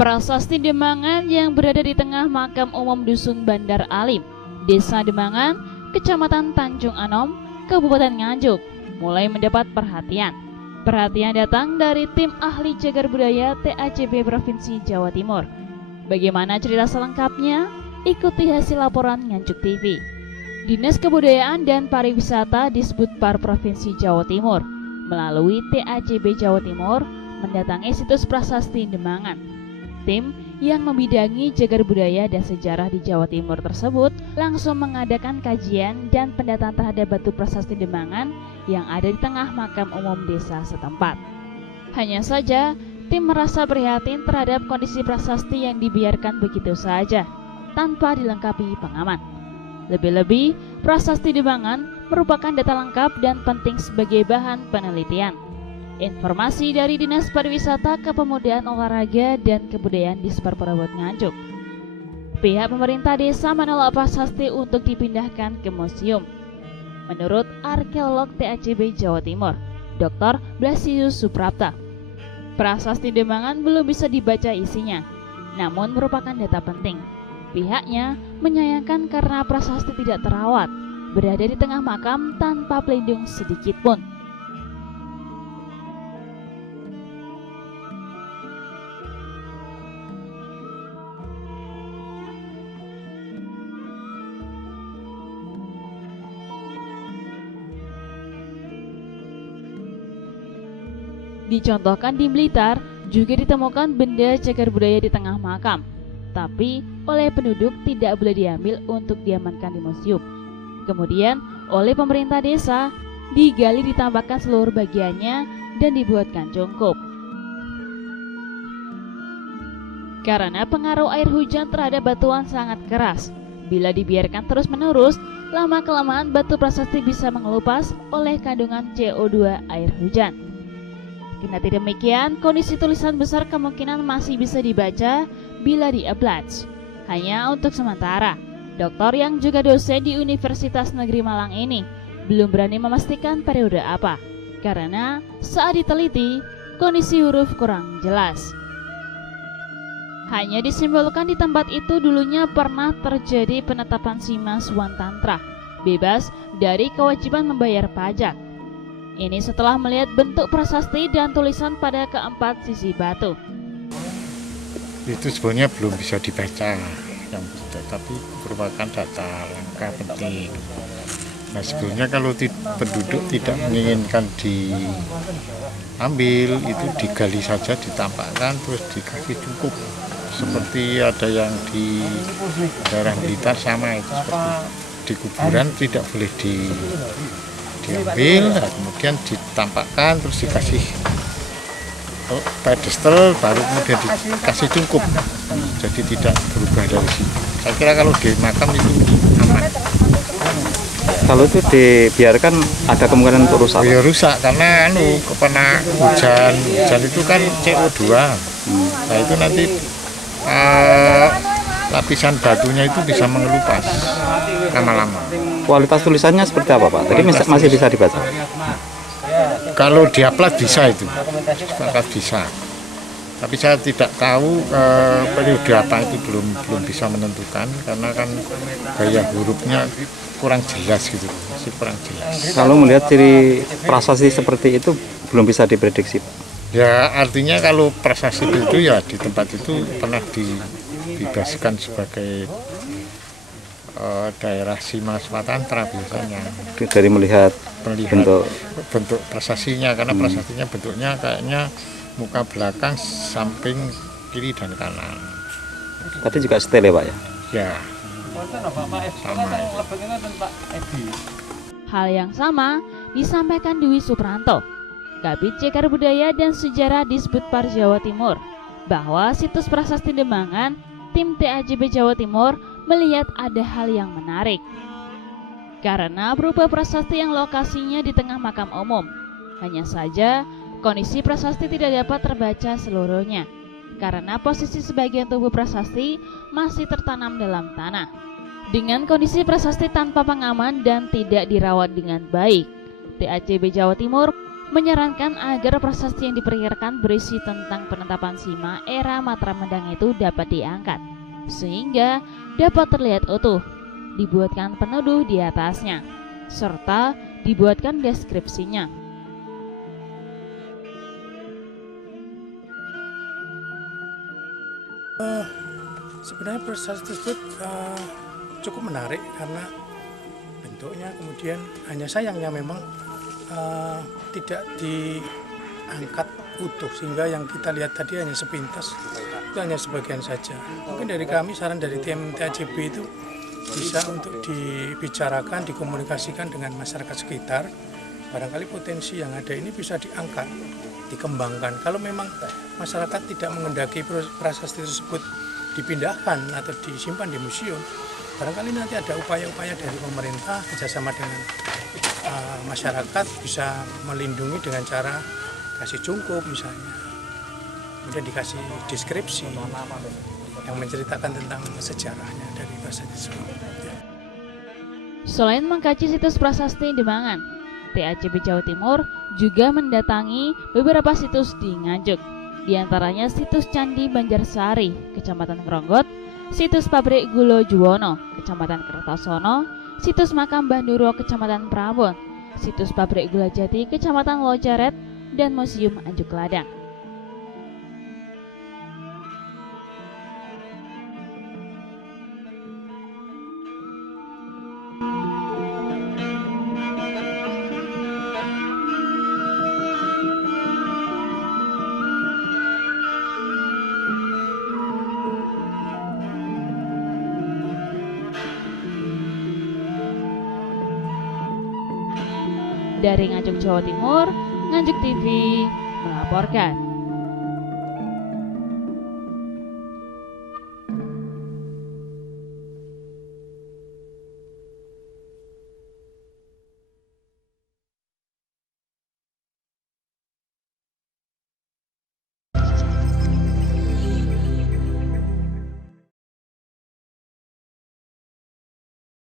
Prasasti Demangan yang berada di tengah makam umum Dusun Bandar Alim, Desa Demangan, Kecamatan Tanjung Anom, Kabupaten Nganjuk, mulai mendapat perhatian. Perhatian datang dari tim ahli cagar budaya TACB Provinsi Jawa Timur. Bagaimana cerita selengkapnya? Ikuti hasil laporan Nganjuk TV. Dinas Kebudayaan dan Pariwisata Disbudpar Provinsi Jawa Timur melalui TACB Jawa Timur mendatangi situs prasasti Demangan. Tim yang membidangi cagar budaya dan sejarah di Jawa Timur tersebut langsung mengadakan kajian dan pendataan terhadap batu prasasti Demangan yang ada di tengah makam umum desa setempat. Hanya saja, tim merasa prihatin terhadap kondisi prasasti yang dibiarkan begitu saja, tanpa dilengkapi pengaman. Lebih-lebih, prasasti Demangan merupakan data lengkap dan penting sebagai bahan penelitian. Informasi dari Dinas Pariwisata, Kepemudaan Olahraga dan Kebudayaan Disbudpar Nganjuk. Pihak pemerintah desa menolak prasasti untuk dipindahkan ke museum. Menurut arkeolog TACB Jawa Timur, Dr. Blasius Suprapta, prasasti Demangan belum bisa dibaca isinya, namun merupakan data penting. Pihaknya menyayangkan karena prasasti tidak terawat, berada di tengah makam tanpa pelindung sedikit pun. Dicontohkan di Blitar, juga ditemukan benda cagar budaya di tengah makam, tapi oleh penduduk tidak boleh diambil untuk diamankan di museum. Kemudian, oleh pemerintah desa, digali ditambahkan seluruh bagiannya dan dibuatkan cungkup. Karena pengaruh air hujan terhadap batuan sangat keras, bila dibiarkan terus-menerus, lama-kelamaan batu prasasti bisa mengelupas oleh kandungan CO2 air hujan. Kendati demikian, kondisi tulisan besar kemungkinan masih bisa dibaca bila di-ablach. Hanya untuk sementara, dokter yang juga dosen di Universitas Negeri Malang ini belum berani memastikan periode apa, karena saat diteliti, kondisi huruf kurang jelas. Hanya disimbolkan di tempat itu dulunya pernah terjadi penetapan Sima Swantantra, bebas dari kewajiban membayar pajak. Ini setelah melihat bentuk prasasti dan tulisan pada keempat sisi batu. Itu sebenarnya belum bisa dibaca, yang tapi merupakan data langkah penting. Nah sebenarnya kalau penduduk tidak menginginkan diambil, itu digali saja, ditampakkan, terus dikasih cukup. Seperti ada yang di daerah Blitar sama itu, seperti di kuburan tidak boleh diambil, nah, kemudian ditampakkan, terus dikasih pedestal, baru kemudian dikasih cungkup, jadi tidak berubah dari situ. Saya kira kalau di makam itu aman. Kalau itu dibiarkan ada kemungkinan untuk rusak? Ya rusak, karena kena hujan itu kan CO2. Nah itu nanti lapisan batunya itu bisa mengelupas lama-lama. Kualitas tulisannya seperti apa, Pak? Tadi masih bisa dibaca? Kalau diaplat bisa itu, aplat bisa. Tapi saya tidak tahu periode apa, itu belum bisa menentukan, karena kan gaya hurufnya kurang jelas gitu, masih kurang jelas. Kalau melihat ciri prasasti seperti itu belum bisa diprediksi, Pak? Ya artinya kalau prasasti itu ya di tempat itu pernah dibebaskan sebagai daerah Sima Swantantra biasanya. Dari melihat bentuk prasasinya, karena prasastinya bentuknya kayaknya muka belakang, samping, kiri dan kanan. Tadi juga setel ya, Pak ya? Ya, sama. Hal yang sama disampaikan Dwi Supranto, Kabid Cagar Budaya dan Sejarah Disbudpar Jawa Timur, bahwa situs prasasti Demangan, tim TACB Jawa Timur melihat ada hal yang menarik. Karena berupa prasasti yang lokasinya di tengah makam umum, hanya saja kondisi prasasti tidak dapat terbaca seluruhnya, karena posisi sebagian tubuh prasasti masih tertanam dalam tanah. Dengan kondisi prasasti tanpa pengaman dan tidak dirawat dengan baik, TACB Jawa Timur menyarankan agar prasasti yang diperkirakan berisi tentang penetapan Sima era Mataram Mendang itu dapat diangkat, sehingga dapat terlihat utuh, dibuatkan penuduh di atasnya, serta dibuatkan deskripsinya. Sebenarnya proses tersebut cukup menarik karena bentuknya, kemudian hanya sayangnya memang tidak diangkat utuh, sehingga yang kita lihat tadi hanya sepintas, itu hanya sebagian saja. Mungkin dari kami saran dari tim TAJB itu bisa untuk dibicarakan, dikomunikasikan dengan masyarakat sekitar. Barangkali potensi yang ada ini bisa diangkat, dikembangkan. Kalau memang masyarakat tidak mengendaki prasasti tersebut dipindahkan atau disimpan di museum, barangkali nanti ada upaya-upaya dari pemerintah kerjasama dengan masyarakat bisa melindungi dengan cara kasih cungkup misalnya, kemudian dikasih deskripsi yang menceritakan tentang sejarahnya dari prasasti tersebut. Selain mengkaji situs prasasti Demangan, TAJB Jawa Timur juga mendatangi beberapa situs di Nganjuk, di antaranya situs Candi Banjarsari, Kecamatan Kronggot, situs Pabrik Gula Juwono, Kecamatan Kertosono, situs Makam Banduro, Kecamatan Prabon, situs Pabrik Gula Jati, Kecamatan Lojaret, dan Museum Anjuk Ladang. Dari Nganjuk, Jawa Timur, Nganjuk TV melaporkan.